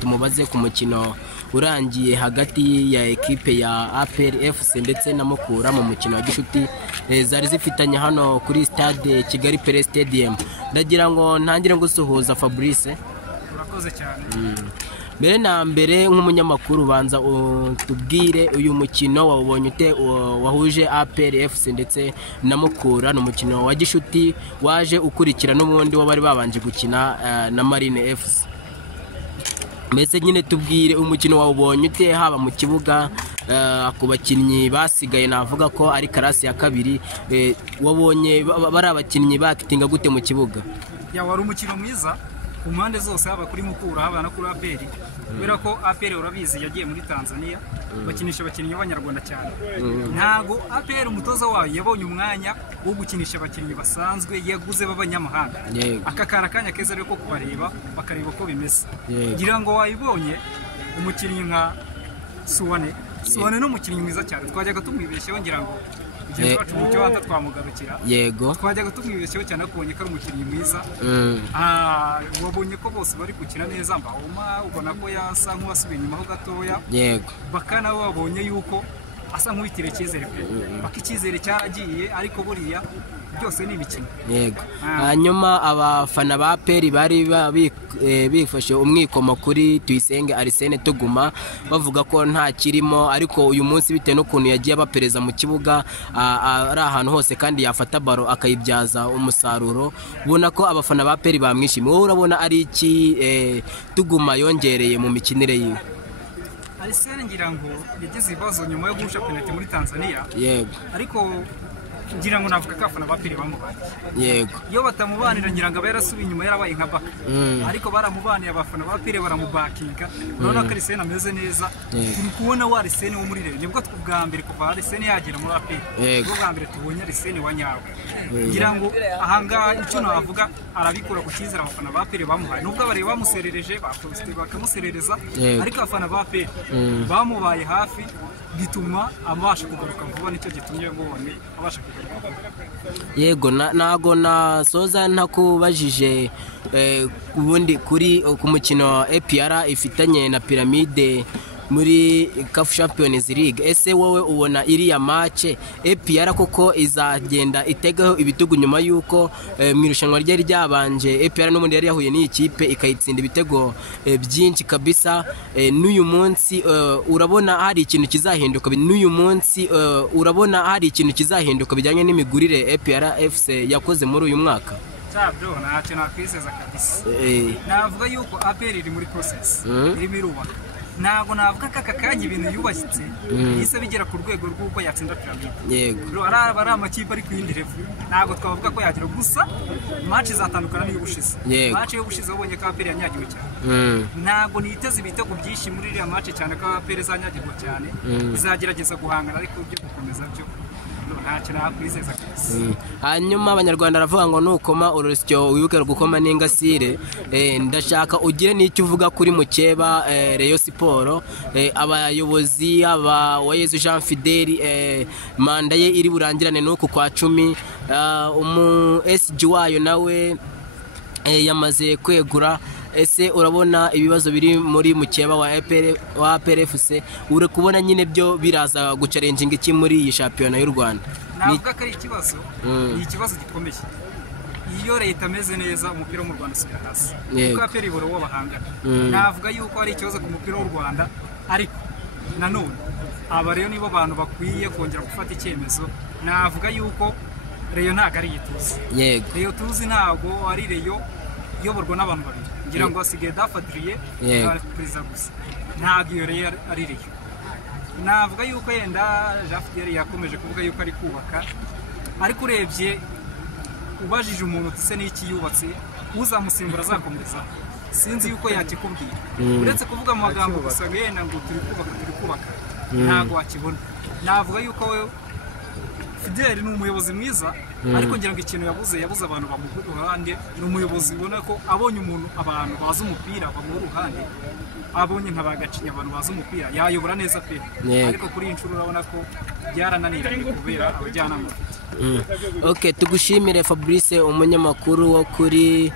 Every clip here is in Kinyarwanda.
Tumubaze ku mukino urangiye hagati ya ekipe ya APR FC ndetse na Mukura mu mukino wa gishuti zari zifitanye hano kuri stade Kigali Pele Stadium. Ndagira ngo ntangire gusuhuza Fabrice. Urakoze cyane. Mbere na mbere nk'umunyamakuru banza tubwire uyu mukino wabonye ute wahuje APR FC ndetse na Mukura no mukino wa gishuti waje ukurikira n'ubundi wo bari babanje gukina na Marine FC. Mbese nyine tubwire umukino wawubonye ute haba mu kibuga ku bakinnyi basigaye navuga ko ari karasi ya kabiri wabonye bari abakinnyi bakitinga gute mu kibuga? Ya wari umukino mwiza ku mpande zose haba kuri Mukura haba na kuri APR kubera ko APR urabizi yagiye muri Tanzania bakinisha abakinnyi b'Abanyarwanda cyane. Ntago APR umutoza wayo yabonye umwanya wo gukinisha abakinnyi basanzwe yaguze b'abanyamahanga. Akakara kanya keza rero ko kubareba bakareba ko bimeze. Ngira ngo wayibonye umukinnyi nka Suwane no mukinnyi mwiza cyane twajyaga tumwibeshyeho ngira ngo igihe cyacu mu cyo twamugarukira. Yego Twajyaga tumwibeshyeho cyane kubonye ko ari umukinnyi mwiza. Wabonye ko bose bari gukina neza Mbahoma ubona ko yasa nk'uwasubiye inyuma ho gatoya. Yego Bakana babonye yuko asa nk'uwitire cyizere pe. Bakikizere cyaragiye ariko buriya byose ni ibikino. Yego hanyuma abafana ba APR bari bifashe umwikomo kuri Tuyisenge Arsene Tuguma bavuga ko nta kirimo ariko uyu munsi bitewe n'ukuntu yagiye abapereza mu kibuga ari ahantu hose kandi yafata baro akayibyaza umusaruro ubona ko abafana ba APR bamwishimiye. Wowe urabona ari iki Tuguma yongereye mu mikinire yiwe? Arsene ngira ngo yagize ibibazo nyuma yo guhusha penalty muri Tanzania. Yego Ariko ngira ngo navuga ko abafana ba APR bamubaye. Yego Iyo batamubanira ngira ngo yarasubiye inyuma yarabaye nka baka. Ariko baramubanira abafana ba APR baramubakinga. None ko Arsene ameze neza. Turi kubona wa Arsene wo muri rero nibwo bwa mbere kuva Arsene yagera muri APR. Nibwo bwa mbere tubonye Arsene wa nyawe. Ngira ngo ahangaha icyo navuga arabikora ku cyizere abafana ba APR bamuhaye. Nubwo abareba bamuserereje bakamuserereza ariko abafana ba APR bamubaye hafi bituma abasha kugaruka vuba nicyo gitumye ngone abasha kugaruka. Yego nago nasoza ntakubajije ubundi kuri ku mukino APR ifitanye na Pyramide muri CAF Champions League. Ese wowe ubona iriya match APR koko izagenda itegaho ibitugu nyuma yuko mu irushanwa ryari ryabanje APR n'umundi yari yahuye n'ikipe ikayitsinda ibitego byinshi kabisa? N'uyu munsi urabona hari ikintu kizahinduka? N'uyu munsi urabona hari ikintu kizahinduka bijyanye n'imigurire APR FC yakoze muri uyu mwaka? Cyabyo ntacyo nakwizeza kabisa. Navuga yuko APR iri muri process irimo irubaka. Ntago navuga ko aka kanya ibintu yubashyitse yise bigera ku rwego rw'uko yatsinda Pyramide. Yego ari amakipe ari ku yindi level. Ntago twavuga ko yagira gusa match zatandukana n'iy'ubushize. Match y'ubushize ubonye ko APR yanyagiwe cyane. Ntago niteze ibitego byinshi muri iriya match cyane ko APR zanyagirwa cyane. Izagerageza guhangana ariko byo gukomeza byo hanyuma abanyarwanda aravuga ngo nukoma urusyo wibuke gukoma n'ingasire. Ndashaka ugire n'icyo uvuga kuri mukeba Rayon Sport, abayobozi aba Uwayezu Jean Fidèle manda ye iri burangirane n'uku kwa 10, umu SG wayo nawe yamaze kwegura. Ese urabona ibibazo biri muri mukeba wa APR FC ure kubona nyine byo biraza gucalenginga iki muri iyi shampiyona y'u Rwanda? Navuga ko ari ikibazo ni ikibazo gikomeye. Iyo leta ameze neza umupira wo mu Rwanda usubira hasi kuko APR iboro w'abahanga. Navuga yuko ari ikibazo ku mupira w'u Rwanda ariko nanone aba rero nibo bantu bakwiye kongera gufata icyemezo. Navuga yuko Rayon ntago ari yituzi. Yego Rayon tuzi ntago ari Rayon iyoborwa n'abantu babiri. Ngira ngo asigaye Dafadriye perezida gusa. ntabwo iyo rero ari riyo. Navuga yuko yenda Jean Fidele yakomeje kuvuga yuko ari kubaka, ariko urebye ubajije umuntu se n'iki yubatse uzamusimbura azakomeza, sinzi yuko yakikubwira. Uretse kuvuga mu magambo gusa yenda ngo turi kubaka ntabwo wakibona. Navuga yuko Fidele ni umuyobozi mwiza, ariko ngira ngo ikintu yabuze abantu bamuri ruhande. Ni umuyobozi ubona ko abonye umuntu, abantu bazi umupira bamuri ruhande, abonye nk'abagacinya abantu bazi umupira yayobora neza pe. Ariko kuri iyi nshuro urabona ko byarananiranye kubera abajyanama. Okay, tugushimire Fabrice, umunyamakuru wo kuri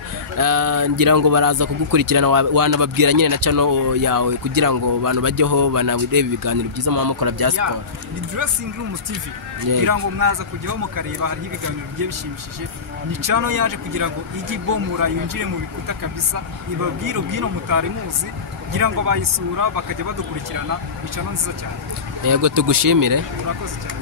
ngira ngo baraza kugukurikirana, wanababwira nyine na channel yawe kugira ngo abantu bajyeho banarebe ibiganiro byiza mu makora bya sport. Ni Dressing Room TV kugira ngo mwaza kujyaho mukareba, hari ibiganiro bigiye bishimishije. Ni channel yaje kugira ngo igi bomura yinjire mu bikuta kabisa, ibabwiro bwino mutari muzi kugira ngo bayisura bakajya badukurikirana. Ni channel nziza cyane. Yego tugushimire. Urakoze cyane.